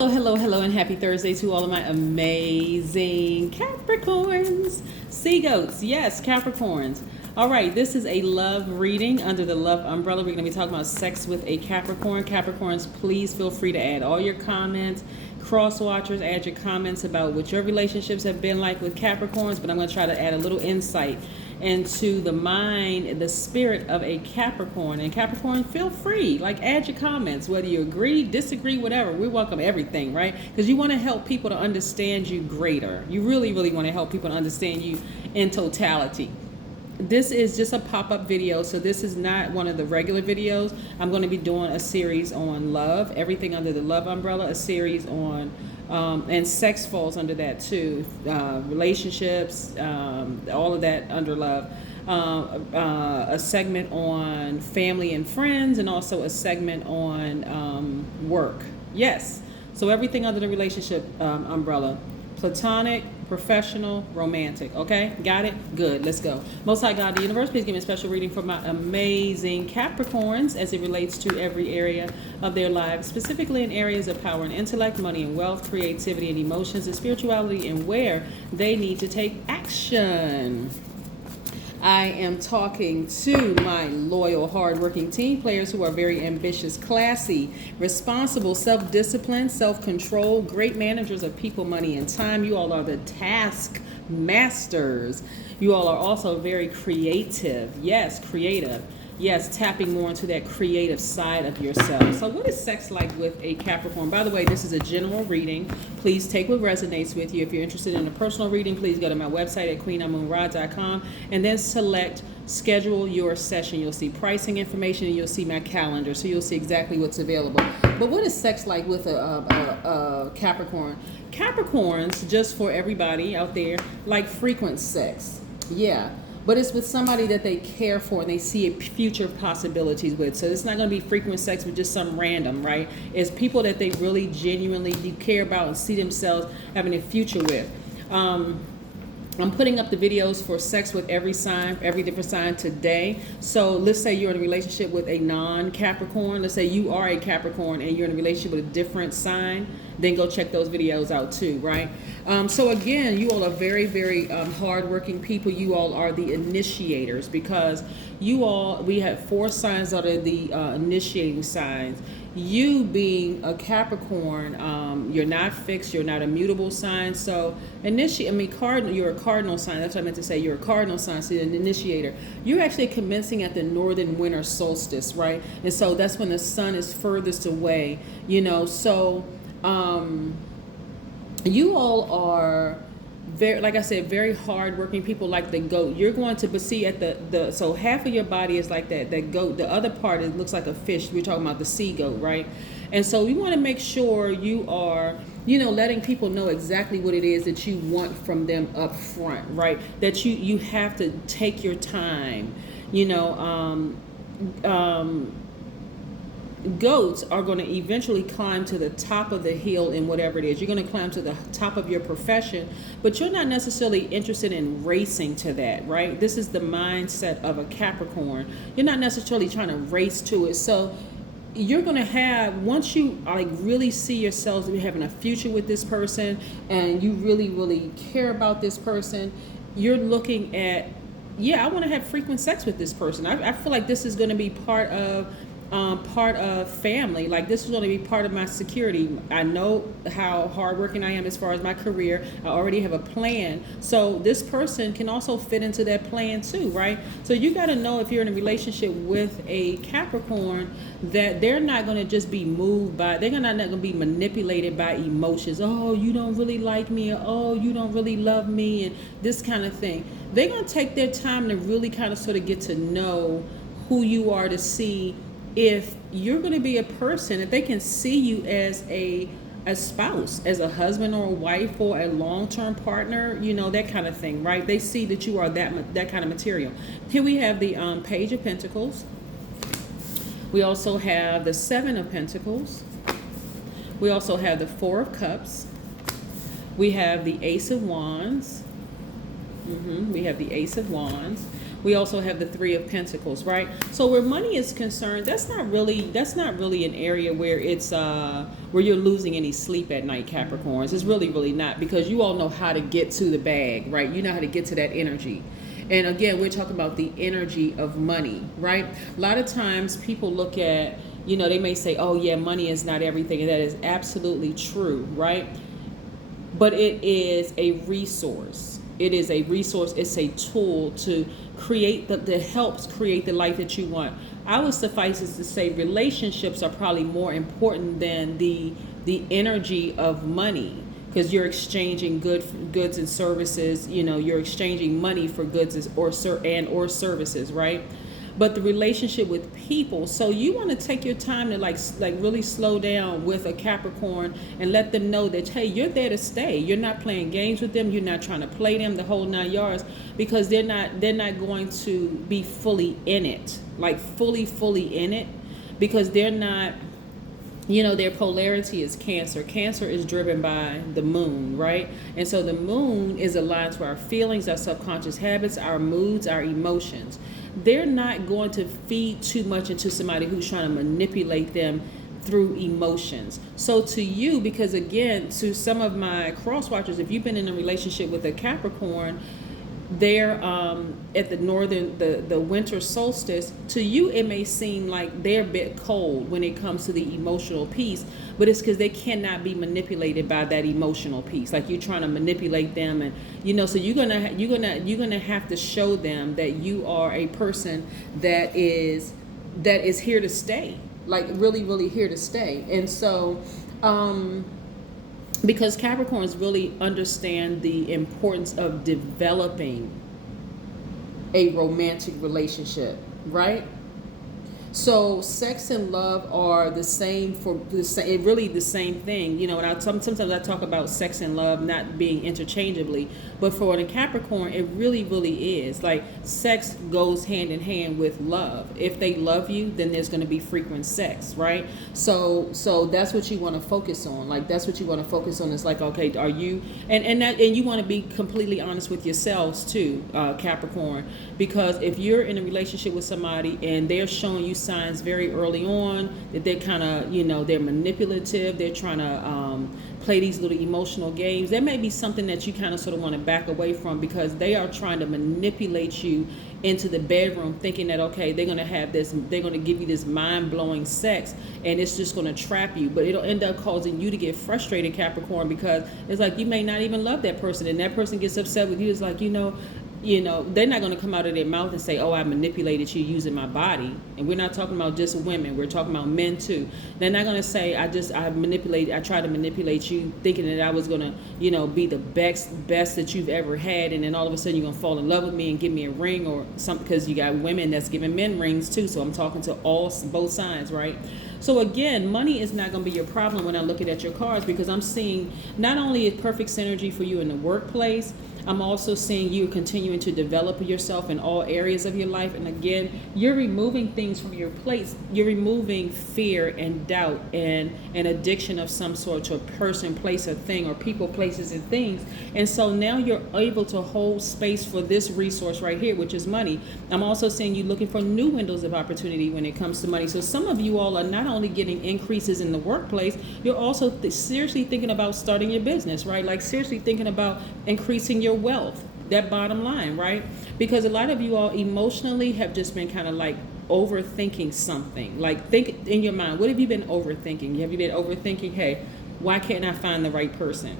Hello, and happy Thursday to all of my amazing Capricorns. Sea goats, yes, Capricorns. All right, this is a love reading under the love umbrella. We're going to be talking about sex with a Capricorn. Capricorns, please feel free to add all your comments. Cross watchers, add your comments about what your relationships have been like with Capricorns, but I'm going to try to add a little insight into the mind and the spirit of a Capricorn. And Capricorn, feel free, like add your comments, whether you agree, disagree, whatever. We welcome everything, right? Because you want to help people to understand you greater. You really want to help people to understand you in totality. This is just a pop-up video, so this is not one of the regular videos. I'm going to be doing a series on love, everything under the love umbrella, a series on and sex falls under that too, relationships, all of that under love, a segment on family and friends, and also a segment on work. Yes, so everything under the relationship umbrella: platonic, professional, romantic. Okay, got it? Good, let's go. Most High God, the universe, please give me a special reading for my amazing Capricorns as it relates to every area of their lives, specifically in areas of power and intellect, money and wealth, creativity and emotions, and spirituality, and where they need to take action. I am talking to my loyal, hardworking team players who are very ambitious, classy, responsible, self-disciplined, self-control, great managers of people, money, and time. You all are the task masters. You all are also very creative. Yes, creative. Yes, tapping more into that creative side of yourself. So what is sex like with a Capricorn? By the way, this is a general reading. Please take what resonates with you. If you're interested in a personal reading, please go to my website at queenamunra.com and then select schedule your session. You'll see pricing information and you'll see my calendar, so you'll see exactly what's available. But what is sex like with a Capricorn? Capricorns, just for everybody out there, like frequent sex. Yeah. But it's with somebody that they care for and they see future possibilities with. So it's not going to be frequent sex with just some random, right? It's people that they really genuinely do care about and see themselves having a future with. I'm putting up the videos for sex with every sign, every different sign today. So let's say you're in a relationship with a non-Capricorn. Let's say you are a Capricorn and you're in a relationship with a different sign. Then go check those videos out too, right? So again, you all are very hardworking people. You all are the initiators, because we have 4 signs that are the initiating signs. You being a Capricorn, you're not fixed, you're not a mutable sign. So cardinal, you're a cardinal sign. That's what I meant to say. You're a cardinal sign, so you're an initiator. You're actually commencing at the northern winter solstice, right? And so that's when the sun is furthest away, so you all are very, like I said, very hardworking people, like the goat. You're going to see at so half of your body is like that goat. The other part, it looks like a fish. We're talking about the sea goat, right? And so you want to make sure you are, letting people know exactly what it is that you want from them up front, right? That you have to take your time, goats are going to eventually climb to the top of the hill in whatever it is. You're going to climb to the top of your profession, but you're not necessarily interested in racing to that, right? This is the mindset of a Capricorn. You're not necessarily trying to race to it. So you're going to have, once you really see yourselves having a future with this person and you really care about this person, you're looking at, I want to have frequent sex with this person. I feel like this is going to be part of family. Like, this is going to be part of my security. I know how hardworking I am as far as my career. I already have a plan. So this person can also fit into that plan too, right? So you got to know, if you're in a relationship with a Capricorn, that they're not going to just be moved by, they're not going to be manipulated by emotions. Oh, you don't really like me, or oh, you don't really love me, and this kind of thing. They're going to take their time to really kind of sort of get to know who you are, to see if you're going to be a person, if they can see you as a spouse, as a husband or a wife or a long-term partner, that kind of thing, right? They see that you are that kind of material. Here we have the Page of Pentacles. We also have the 7 of Pentacles. We also have the 4 of Cups. We have the Ace of Wands. We have the Ace of Wands. We also have the Three of Pentacles, right? So where money is concerned, that's not really an area where it's where you're losing any sleep at night, Capricorns. It's really not, because you all know how to get to the bag, right? You know how to get to that energy. And again, we're talking about the energy of money, right? A lot of times people look at, they may say, oh yeah, money is not everything. And that is absolutely true, right? But it is a resource. It is a resource. It's a tool to create that helps create the life that you want. I would suffice it to say relationships are probably more important than the energy of money, because you're exchanging goods and services. You're exchanging money for goods or services, right? But the relationship with people, so you want to take your time to like really slow down with a Capricorn and let them know that, hey, you're there to stay. You're not playing games with them. You're not trying to play them the whole 9 yards, because they're not going to be fully in it, like fully in it, because they're not. Their polarity is Cancer. Cancer is driven by the moon, right? And so the moon is aligned to our feelings, our subconscious habits, our moods, our emotions. They're not going to feed too much into somebody who's trying to manipulate them through emotions. So to you, because again, to some of my cross watchers, if you've been in a relationship with a Capricorn, they're at the winter solstice, to you it may seem like they're a bit cold when it comes to the emotional piece, but it's because they cannot be manipulated by that emotional piece. Like you're trying to manipulate them, and so you're gonna have to show them that you are a person that is here to stay, like really here to stay. And so because Capricorns really understand the importance of developing a romantic relationship, right? So sex and love are the same really the same thing. And sometimes I talk about sex and love not being interchangeably, but for the Capricorn, it really is. Like sex goes hand in hand with love. If they love you, then there's going to be frequent sex, right? So that's what you want to focus on. Like that's what you want to focus on. It's like, okay, are you and you want to be completely honest with yourselves too, Capricorn, because if you're in a relationship with somebody and they're showing you signs very early on that they're kind of, they're manipulative, they're trying to play these little emotional games, there may be something that you kind of sort of want to back away from, because they are trying to manipulate you into the bedroom thinking that, okay, they're going to give you this mind-blowing sex and it's just going to trap you, but it'll end up causing you to get frustrated, Capricorn, because it's like you may not even love that person, and that person gets upset with you. It's like, they're not going to come out of their mouth and say, oh, I manipulated you using my body. And we're not talking about just women. We're talking about men too. They're not going to say, I tried to manipulate you thinking that I was going to, be the best that you've ever had. And then all of a sudden you're going to fall in love with me and give me a ring or something, because you got women that's giving men rings too. So I'm talking to both sides, right? So again, money is not going to be your problem when I'm looking at your cards, because I'm seeing not only a perfect synergy for you in the workplace, I'm also seeing you continuing to develop yourself in all areas of your life. And again, you're removing things from your plate. You're removing fear and doubt and an addiction of some sort to a person, place, or thing, or people, places, and things. And so now you're able to hold space for this resource right here, which is money. I'm also seeing you looking for new windows of opportunity when it comes to money. So some of you all are not only getting increases in the workplace, you're also seriously thinking about starting your business, right? Like seriously thinking about increasing your wealth, that bottom line, right? Because a lot of you all emotionally have just been kind of like overthinking something. Like think in your mind, what have you been overthinking? Have you been overthinking, hey, why can't I find the right person?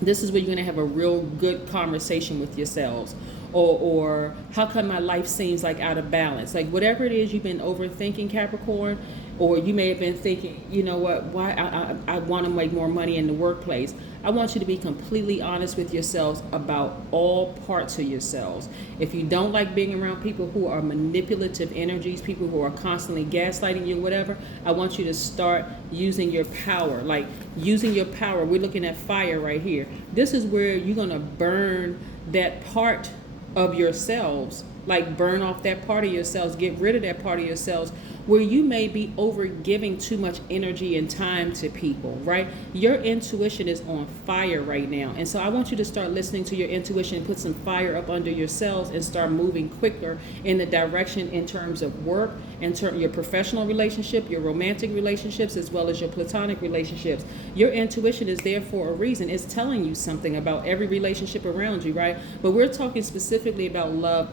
This is where you're going to have a real good conversation with yourselves. Or how come my life seems like out of balance? Like whatever it is you've been overthinking, Capricorn, or you may have been thinking, you know what, why I want to make more money in the workplace. I want you to be completely honest with yourselves about all parts of yourselves. If you don't like being around people who are manipulative energies, people who are constantly gaslighting you, whatever, I want you to start using your power. Like using your power. We're looking at fire right here. This is where you're going to burn that part of yourselves, like burn off that part of yourselves, get rid of that part of yourselves where you may be over giving too much energy and time to people, right? Your intuition is on fire right now. And so I want you to start listening to your intuition and put some fire up under yourselves and start moving quicker in the direction in terms of work, in terms of your professional relationship, your romantic relationships, as well as your platonic relationships. Your intuition is there for a reason. It's telling you something about every relationship around you, right? But we're talking specifically about love,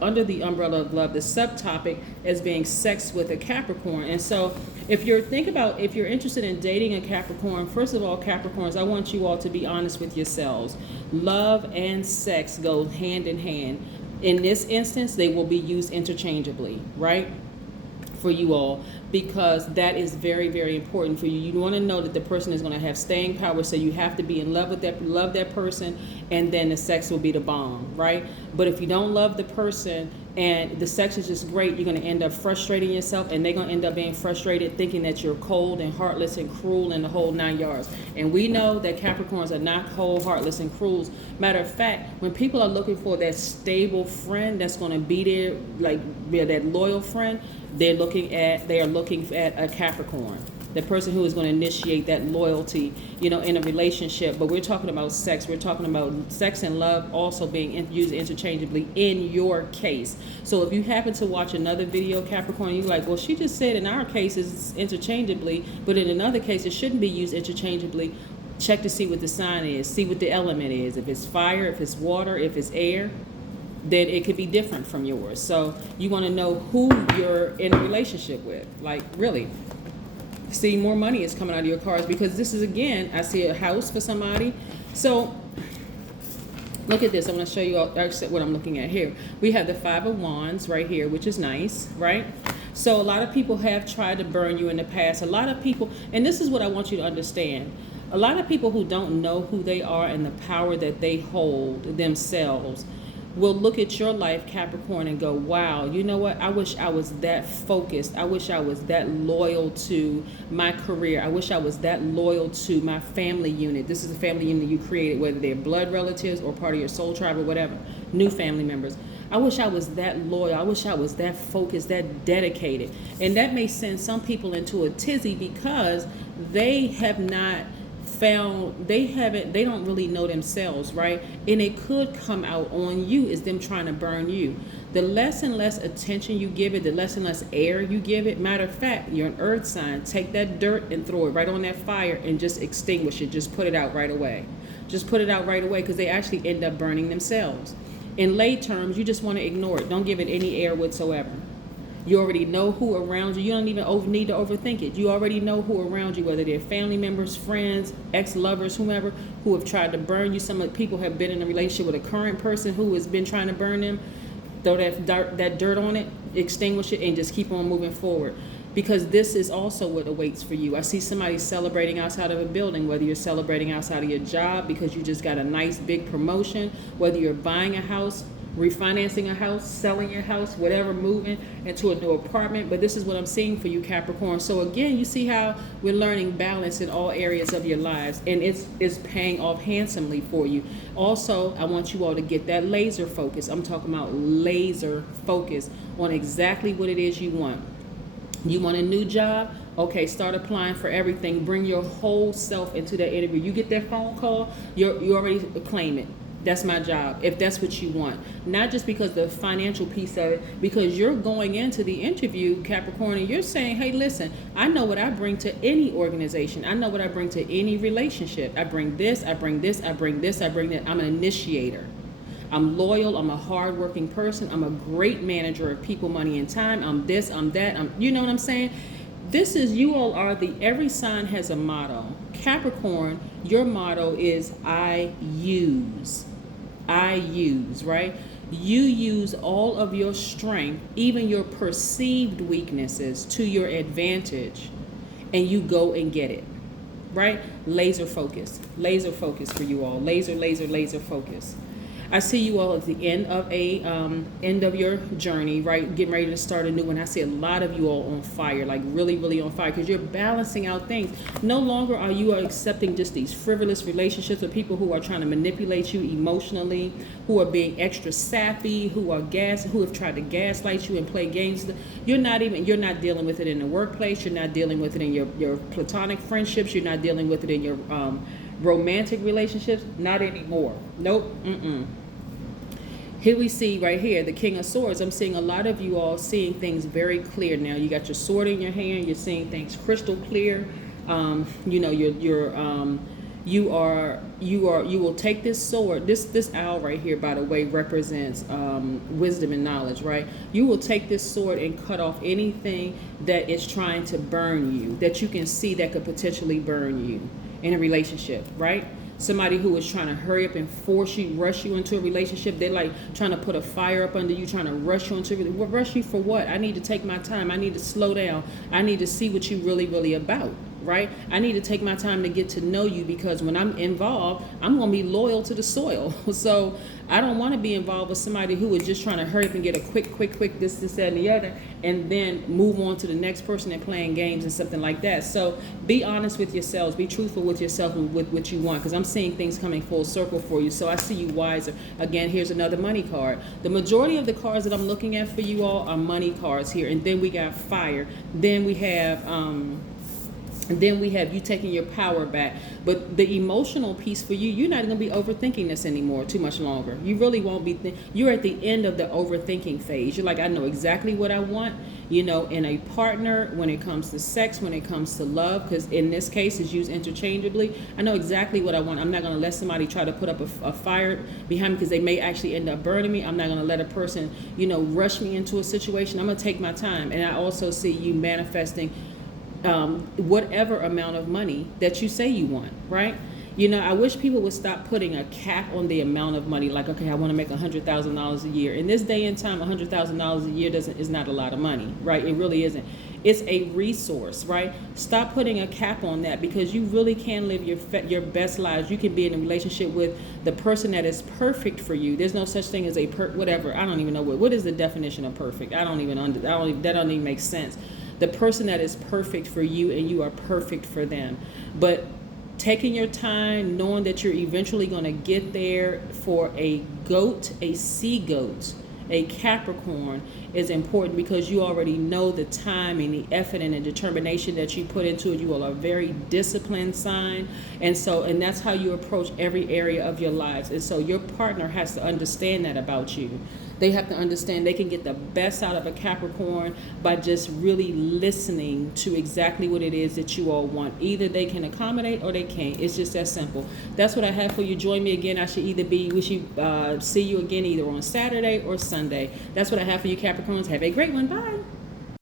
under the umbrella of love, the subtopic as being sex with a Capricorn. And so if you're interested in dating a Capricorn, first of all, Capricorns, I want you all to be honest with yourselves. Love and sex go hand in hand. In this instance, they will be used interchangeably, right? For you all, because that is very, very important for you. You want to know that the person is going to have staying power, so you have to be in love with love that person, and then the sex will be the bomb, right? But if you don't love the person and the sex is just great, you're going to end up frustrating yourself, and they're going to end up being frustrated, thinking that you're cold and heartless and cruel and the whole 9 yards. And we know that Capricorns are not cold, heartless, and cruel. Matter of fact, when people are looking for that stable friend that's going to be there, like that loyal friend, they are looking at a Capricorn, the person who is going to initiate that loyalty, in a relationship. But we're talking about sex. We're talking about sex and love also being used interchangeably in your case. So if you happen to watch another video, Capricorn, you're like, well, she just said in our case it's interchangeably, but in another case it shouldn't be used interchangeably. Check to see what the sign is, see what the element is. If it's fire, if it's water, if it's air, then it could be different from yours. So you want to know who you're in a relationship with. Like, really. See, more money is coming out of your cards, because this is, again, I see a house for somebody. So look at this. I'm going to show you what I'm looking at here. We have the Five of Wands right here, which is nice, right? So a lot of people have tried to burn you in the past. A lot of people, and this is what I want you to understand. A lot of people who don't know who they are and the power that they hold themselves will look at your life, Capricorn, and go, wow, you know what? I wish I was that focused. I wish I was that loyal to my career. I wish I was that loyal to my family unit. This is a family unit you created, whether they're blood relatives or part of your soul tribe or whatever, new family members. I wish I was that loyal. I wish I was that focused, that dedicated. And that may send some people into a tizzy, because they have not they don't really know themselves, right? And it could come out on you as them trying to burn you. The less and less attention you give it, the less and less air you give it. Matter of fact, you're an earth sign. Take that dirt and throw it right on that fire and just extinguish it. Just put it out right away. Just put it out right away, because they actually end up burning themselves. In lay terms, you just want to ignore it. Don't give it any air whatsoever. You already know who around you. You don't even need to overthink it. You already know who around you, whether they're family members, friends, ex-lovers, whomever, who have tried to burn you. Some of the people have been in a relationship with a current person who has been trying to burn them. Throw that dirt on it, extinguish it, and just keep on moving forward. Because this is also what awaits for you. I see somebody celebrating outside of a building, whether you're celebrating outside of your job because you just got a nice big promotion, whether you're buying a house, refinancing a house, selling your house, whatever, moving into a new apartment. But this is what I'm seeing for you, Capricorn. So again, you see how we're learning balance in all areas of your lives, and it's paying off handsomely for you. Also, I want you all to get that laser focus. I'm talking about laser focus on exactly what it is you want. You want a new job? Okay, start applying for everything. Bring your whole self into that interview. You get that phone call, you already claim it. That's my job, if that's what you want. Not just because the financial piece of it, because you're going into the interview, Capricorn, and you're saying, hey, listen, I know what I bring to any organization. I know what I bring to any relationship. I bring this, I bring this, I bring this, I bring that. I'm an initiator. I'm loyal. I'm a hardworking person. I'm a great manager of people, money, and time. I'm this, I'm that. You know what I'm saying? This is, you all are every sign has a motto. Capricorn, your motto is I use. I use, right? You use all of your strength, even your perceived weaknesses, to your advantage, and you go and get it, right? Laser focus for you all. Laser focus. I see you all at the end of end of your journey, right? Getting ready to start a new one. I see a lot of you all on fire, like really, really on fire, because you're balancing out things. No longer are you accepting just these frivolous relationships with people who are trying to manipulate you emotionally, who are being extra sappy, who have tried to gaslight you and play games. You're not dealing with it in the workplace. You're not dealing with it in your platonic friendships. You're not dealing with it in your romantic relationships. Not anymore. Nope. Here we see right here the King of Swords. I'm seeing a lot of you all seeing things very clear now. You got your sword in your hand. You're seeing things crystal clear. You know, you will take this sword. This owl right here, by the way, represents wisdom and knowledge, right? You will take this sword and cut off anything that is trying to burn you, that you can see that could potentially burn you in a relationship, right? Somebody who is trying to hurry up and rush you into a relationship. They're like trying to put a fire up under you, trying to rush you into it. Rush you for what? I need to take my time. I need to slow down. I need to see what you really about, right? I need to take my time to get to know you, because when I'm involved, I'm going to be loyal to the soil. So I don't want to be involved with somebody who is just trying to hurry up and get a quick, this, that, and the other, and then move on to the next person and playing games and something like that. So be honest with yourselves. Be truthful with yourself and with what you want, because I'm seeing things coming full circle for you. So I see you wiser. Again, here's another money card. The majority of the cards that I'm looking at for you all are money cards here. And then we got fire. Then we have you taking your power back. But the emotional piece for you, you're not going to be overthinking this anymore too much longer. You really won't be. You're at the end of the overthinking phase. You're like, I know exactly what I want, you know, in a partner, when it comes to sex, when it comes to love, because in this case it's used interchangeably. I know exactly what I want. I'm not going to let somebody try to put up a fire behind me, because they may actually end up burning me. I'm not going to let a person, you know, rush me into a situation. I'm going to take my time. And I also see you manifesting whatever amount of money that you say you want, right? You know, I wish people would stop putting a cap on the amount of money. Like, okay, I want to make $100,000 a year. In this day and time, $100,000 a year is not a lot of money, right? It really isn't. It's a resource, right? Stop putting a cap on that, because you really can live your best lives. You can be in a relationship with the person that is perfect for you. There's no such thing as whatever. I don't even know what is the definition of perfect. That don't even make sense. The person that is perfect for you, and you are perfect for them. But taking your time, knowing that you're eventually going to get there, for a sea goat, a Capricorn, is important, because you already know the time and the effort and the determination that you put into it. You are a very disciplined sign, and that's how you approach every area of your lives. And so your partner has to understand that about you. They have to understand they can get the best out of a Capricorn by just really listening to exactly what it is that you all want. Either they can accommodate or they can't. It's just that simple. That's what I have for you. Join me again. We should see you again either on Saturday or Sunday. That's what I have for you, Capricorns. Have a great one. Bye.